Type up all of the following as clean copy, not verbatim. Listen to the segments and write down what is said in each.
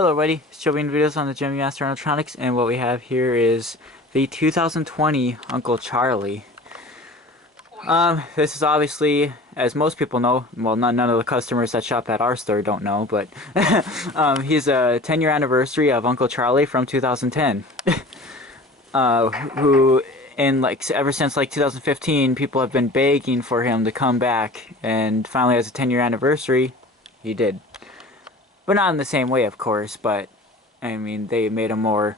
Hello everybody, it's Joe being videos on the Gemmy Animatronics, and what we have here is the 2020 Uncle Charlie. This is obviously, as most people know, well, none of the customers that shop at our store don't know, but he's a 10-year anniversary of Uncle Charlie from 2010. Who, ever since 2015, people have been begging for him to come back, and finally, as a 10-year anniversary, he did. But not in the same way, of course, but, I mean, they made a more,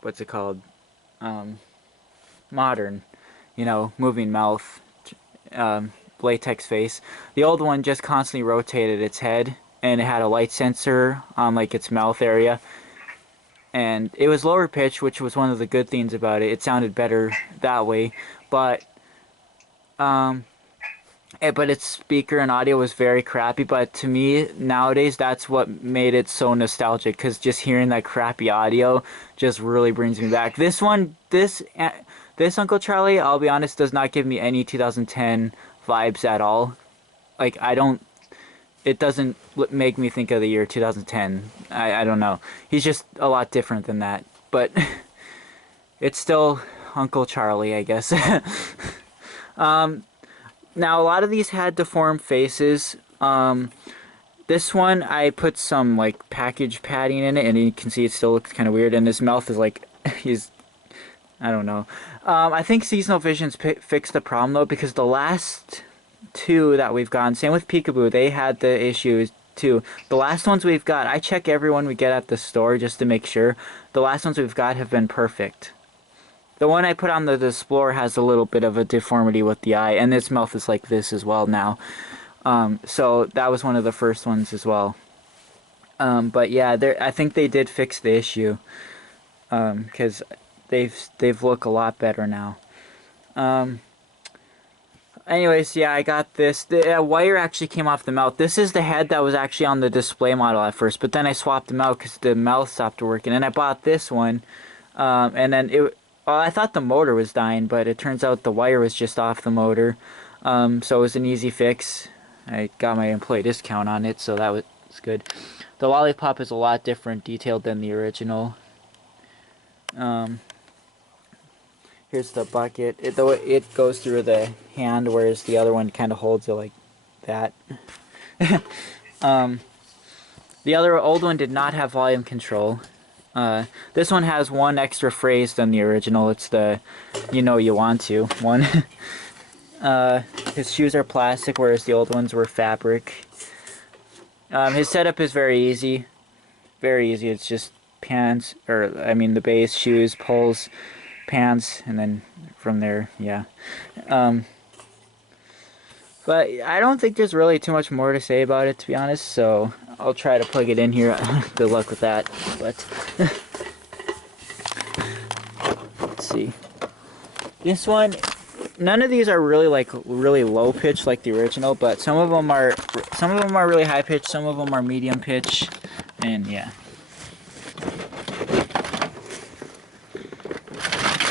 what's it called, modern, moving mouth, latex face. The old one just constantly rotated its head, and it had a light sensor on, its mouth area, and it was lower pitch, which was one of the good things about it. It sounded better that way, but its speaker and audio was very crappy. But to me, nowadays, that's what made it so nostalgic, because just hearing that crappy audio just really brings me back. This Uncle Charlie, I'll be honest, does not give me any 2010 vibes at all. It doesn't make me think of the year 2010. I don't know. He's just a lot different than that. But it's still Uncle Charlie, I guess. Now, a lot of these had deformed faces. This one, I put some, package padding in it, and you can see it still looks kind of weird, and his mouth is, I don't know. I think seasonal visions fixed the problem, though, because the last two that we've gotten, same with Peekaboo, they had the issues, too. The last ones we've got, I check every one we get at the store just to make sure. The last ones we've got have been perfect. The one I put on the Explorer has a little bit of a deformity with the eye, and its mouth is like this as well now. So that was one of the first ones as well. But yeah, I think they did fix the issue, because they've looked a lot better now. Anyways, yeah, I got this. The wire actually came off the mouth. This is the head that was actually on the display model at first, but then I swapped them out because the mouth stopped working, and I bought this one, and then I thought the motor was dying, but it turns out the wire was just off the motor. So it was an easy fix. I got my employee discount on it, so that was good. The lollipop is a lot different detailed than the original. Here's the bucket. It goes through the hand, whereas the other one kind of holds it like that. The other old one did not have volume control. This one has one extra phrase than the original. It's the "you know you want to" one. His shoes are plastic, whereas the old ones were fabric. His setup is very easy. Very easy. It's just pants, the base, shoes, poles, pants, and then from there, yeah. But I don't think there's really too much more to say about it, to be honest, so I'll try to plug it in here. Good luck with that, but let's see. This one, none of these are really really low pitch like the original, but some of them are really high pitch, some of them are medium pitch, and yeah.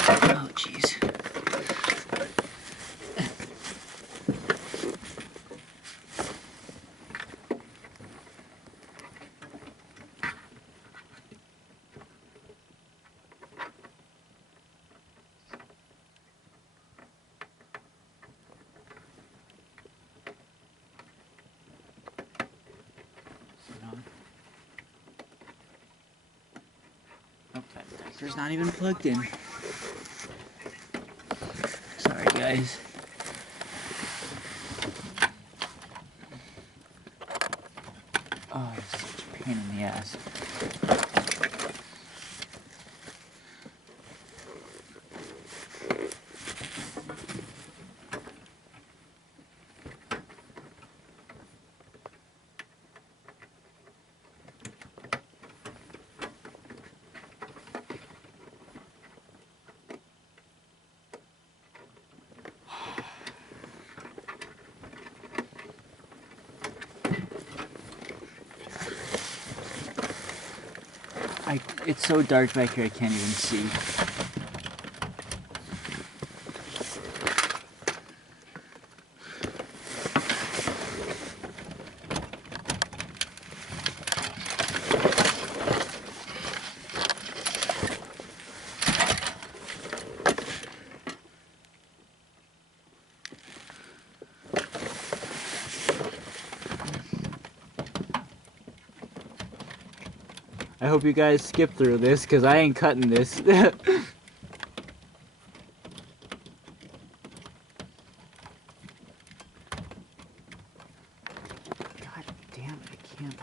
Oh jeez. Oh, that connector's not even plugged in. Sorry, guys. Oh, it's such a pain in the ass. It's so dark back here I can't even see. I hope you guys skip through this, because I ain't cutting this. God damn it, I can't.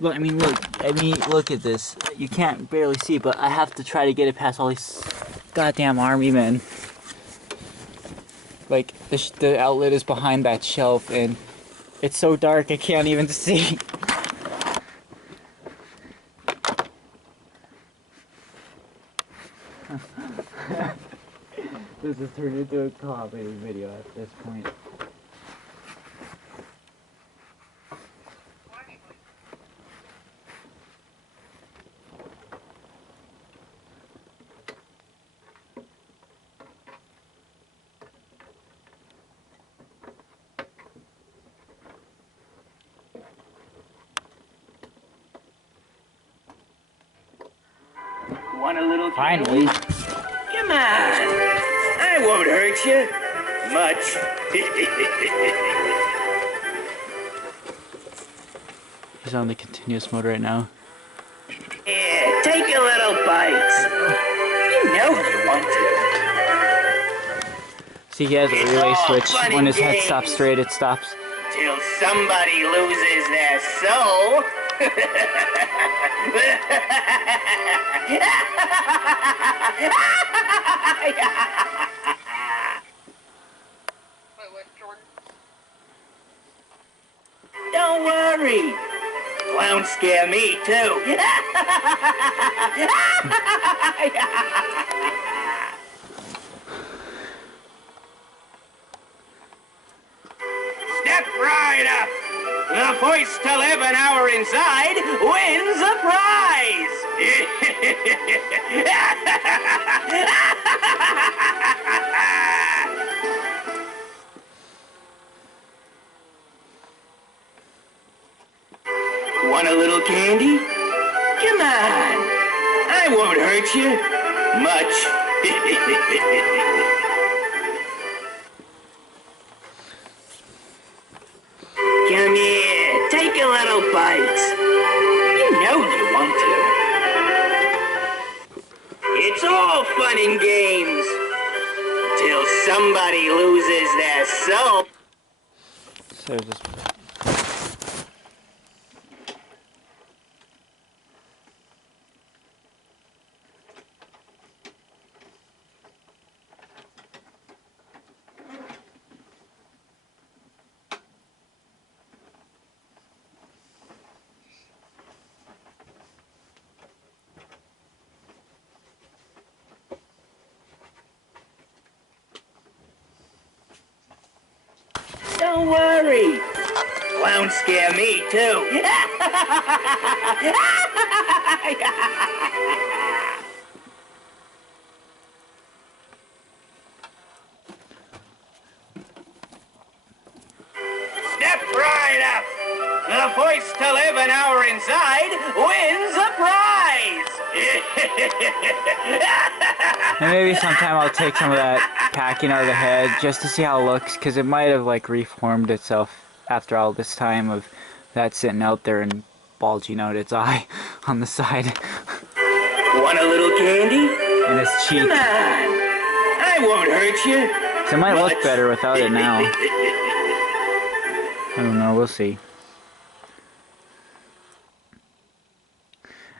Look, look at this. You can't barely see, but I have to try to get it past all these goddamn army men. Like, the outlet is behind that shelf, and it's so dark I can't even see. This has turned into a comedy video at this point. Want a little Finally. Come on. I won't hurt you. Much. He's on the continuous mode right now. Yeah, take a little bite. You know you want to. See, he has a relay switch. When his head stops straight, it stops. Till somebody loses their soul. Don't worry. Clowns scare me too. Step right up. The first to live an hour inside wins a prize. Want a little candy? Come on. I won't hurt you. Much. Come here. Take a little bite. You know you want to. It's all fun and games. Till somebody loses their soul. So just... Don't worry. Clowns scare me too. Step right up. The first to live an hour inside wins a prize. And maybe sometime I'll take some of that packing out of the head just to see how it looks, because it might have like reformed itself after all this time of that sitting out there and bulging out its eye on the side. Want a little candy? And his cheek. Come on. I won't hurt you. So it might look better without it now. I don't know, we'll see.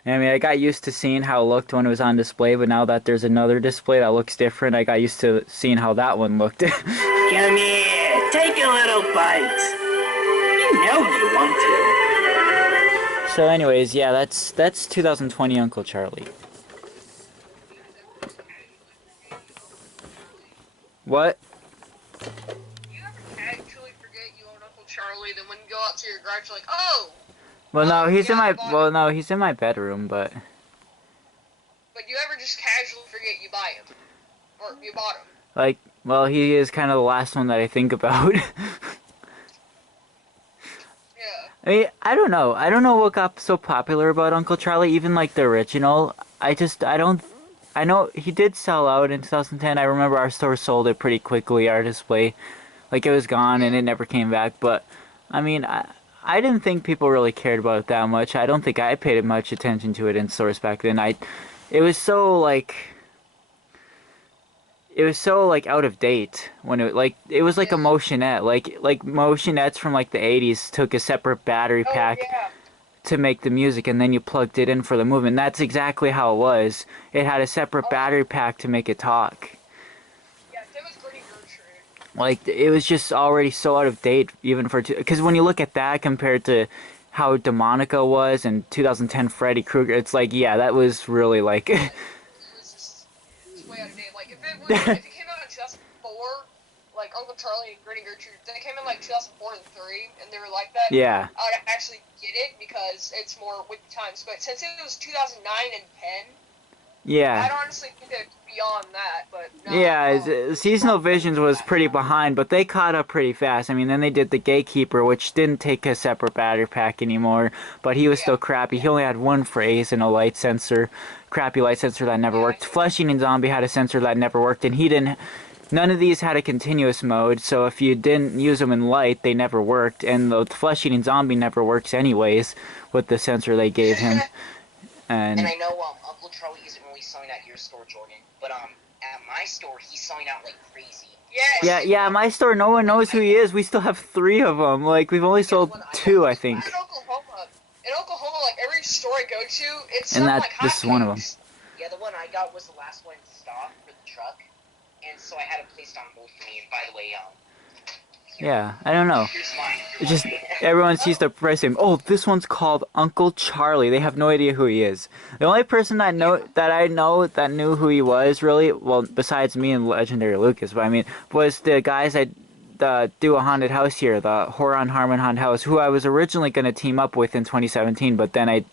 I mean, I got used to seeing how it looked when it was on display, but now that there's another display that looks different, I got used to seeing how that one looked. Come here, take a little bite. You know you want to. So anyways, yeah, that's 2020 Uncle Charlie. What? You ever actually forget you own Uncle Charlie, then when you go out to your garage, you're like, oh! Well, no, he's yeah, in my, well, no, he's in my bedroom, but... But you ever just casually forget you buy him? Or you bought him? Like, well, he is kind of the last one that I think about. Yeah. I mean, I don't know what got so popular about Uncle Charlie, even like the original. I know he did sell out in 2010. I remember our store sold it pretty quickly, our display. Like, it was gone and it never came back. But, I mean, I didn't think people really cared about it that much. I don't think I paid much attention to it in stores back then. It was so, like... It was so like out of date when it was like a Yeah. motionette, like motionettes from like the 80s took a separate battery Oh pack yeah. to make the music, and then you plugged it in for the movement. That's exactly how it was. It had a separate Oh battery pack to make it talk. yeah. Same as Gritty Gertrude. Like, it was just already so out of date, even for because when you look at that compared to how Demonica was and 2010 Freddy Krueger, it's like, yeah, that was really like Yeah. It was just it's way out of date. Like if it came out in 2004, like Uncle Charlie and Gritty Gertrude, they came in like 2004 and 3, and they were like that. yeah. I would actually get it because it's more with the times. But since it was 2009 and 10, Yeah. I'd honestly think it's beyond that. But no. Yeah, It's Seasonal probably Visions was that pretty far. behind, but they caught up pretty fast. I mean, then they did the Gatekeeper, which didn't take a separate battery pack anymore, but he was Yeah. still crappy. He only had one phrase and a light sensor, crappy light sensor that never Yeah. worked. Flesh Eating Zombie had a sensor that never worked, and he didn't. None of these had a continuous mode, so if you didn't use them in light, they never worked. And the Flesh Eating Zombie never works anyways with the sensor they gave him. And And I know Uncle Charlie isn't really selling out your store, Jordan, but at my store he's selling out like crazy. Yes. yeah, my store, no one knows who he is. We still have 3 of them. Like, we've only Yeah, the sold one I 2, got I was think. In Oklahoma, like every store I go to, it's And selling that like this is one of them. hotcakes. Yeah, the one I got was the last one in stock for the truck, and so I had it placed on hold for me. And by the way, Yeah, I don't know. here's mine. It's just everyone sees the price and oh, this one's called Uncle Charlie. They have no idea who he is. The only person that I know that knew who he was really, well, besides me and Legendary Lucas, but I mean, was the guys that do a haunted house here, the Horror on Harmon Haunted House, who I was originally going to team up with in 2017, but then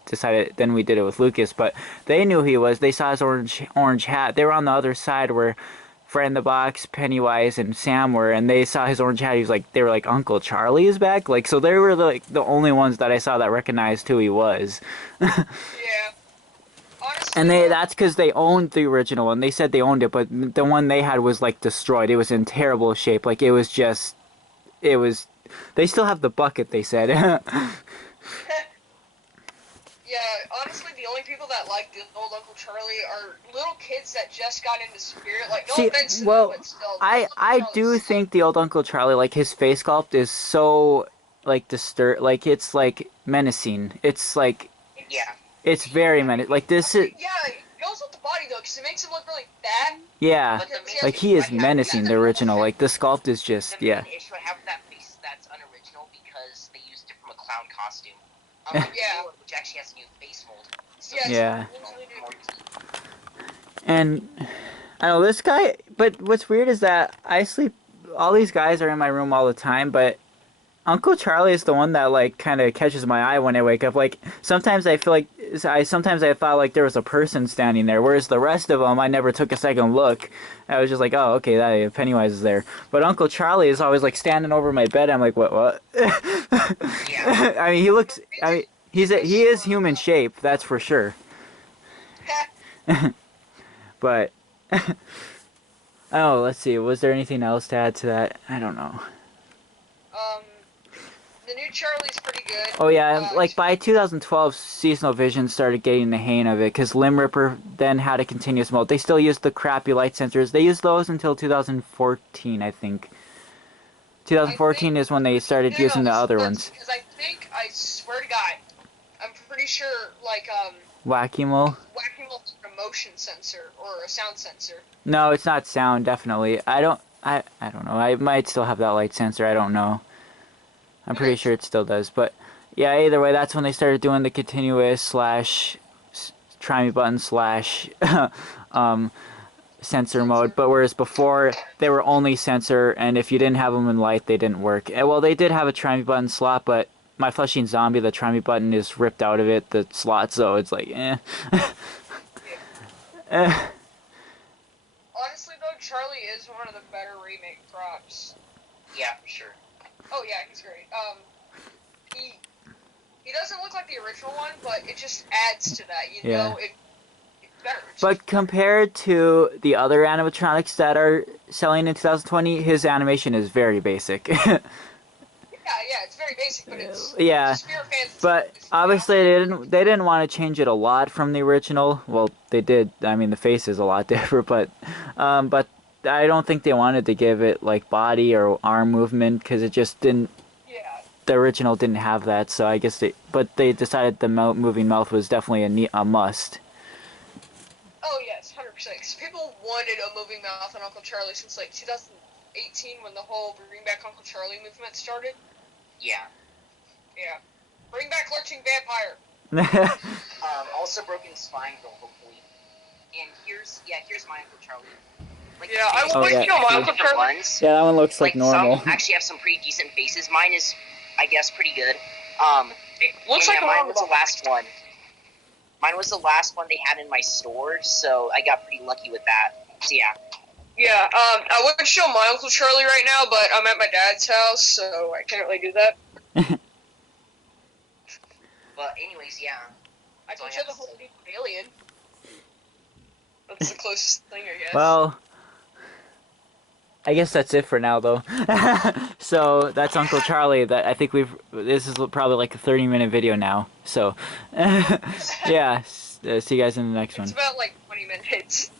then we did it with Lucas. But they knew who he was. They saw his orange hat. They were on the other side where Fred in the Box, Pennywise, and Sam were, and they saw his orange hat. They were like, Uncle Charlie is back. Like, so they were the only ones that I saw that recognized who he was. Yeah. Honestly, And that's because they owned the original one. They said they owned it, but the one they had was like destroyed. It was in terrible shape. Like, it was just, it was. They still have the bucket. They said. yeah, honestly, the only people that like the old Uncle Charlie are little kids that just got into Spirit. Like, no See, offense to well, them, but still. I Uncle I Charlie's do stuff. think the old Uncle Charlie, like his face sculpt is so like like it's like menacing. It's like Yeah, it's very menacing. Like this is Yeah, it goes with the body though, because it makes him look really fat. yeah. but the main Like he is issue I have with menacing. that- The original, like the sculpt is just The main yeah. issue I have with that face that's unoriginal because they used it from a clown costume. Yeah. The new one, which actually has a new face mold. So Yes. Yeah. more teeth. And I know this guy, but what's weird is that I sleep. All these guys are in my room all the time, but Uncle Charlie is the one that like kind of catches my eye when I wake up. Like sometimes I feel like sometimes I thought like there was a person standing there, whereas the rest of them I never took a second look. I was just like, oh, okay, that Pennywise is there. But Uncle Charlie is always like standing over my bed. I'm like, what? Yeah. I mean, he looks. I mean, he is human shape, that's for sure. But oh, let's see. Was there anything else to add to that? I don't know. The new Charlie's pretty good. Oh yeah, like by 2012, Seasonal Vision started getting the hang of it because Limb Ripper then had a continuous mode. They still used the crappy light sensors. They used those until 2014, I think. 2014 is when they started using the other ones. Because I swear to God, I'm pretty sure, like, Whack-A-Mole? Whack-A-Mole is a motion sensor or a sound sensor. No, it's not sound, definitely. I don't know. I might still have that light sensor. I don't know. I'm pretty sure it still does. But yeah, either way, that's when they started doing the continuous slash try me button slash sensor mode. But whereas before, they were only sensor, and if you didn't have them in light, they didn't work. And, well, they did have a try me button slot, but my Flushing Zombie, the try me button is ripped out of it, the slot, so it's like, eh. Honestly, though, Charlie is one of the better remake props. Yeah, for sure. Oh yeah, he's great. He doesn't look like the original one, but it just adds to that. You Yeah. know, better. But compared to the other animatronics that are selling in 2020, his animation is very basic. Yeah, it's very basic, but it's Yeah, Spirit fans. but It's obviously they didn't want to change it a lot from the original. Well, they did. I mean, the face is a lot different, but I don't think they wanted to give it like body or arm movement because it just didn't. yeah. The original didn't have that, so I guess they decided the moving mouth was definitely a must. Oh yes, 100%. Because people wanted a moving mouth on Uncle Charlie since like 2018 when the whole Bring Back Uncle Charlie movement started. Yeah. Yeah. Bring back Lurching Vampire. Also broken spine though, hopefully. And here's my Uncle Charlie. Like, Yeah, I Oh, would yeah. you know my See? Uncle different Charlie. ones. Yeah, that one looks like normal. Some actually have some pretty decent faces. Mine is, I guess, pretty good. It looks like mine was the last one. Mine was the last one they had in my store, so I got pretty lucky with that. So yeah. Yeah, I would show my Uncle Charlie right now, but I'm at my dad's house, so I can't really do that. But anyways, yeah. I can show the whole deep alien. That's the closest thing, I guess. Well, I guess that's it for now, though. So that's Uncle Charlie. That I think this is probably like a 30-minute video now. So, yeah. See you guys in the next one. It's about like 20 minutes.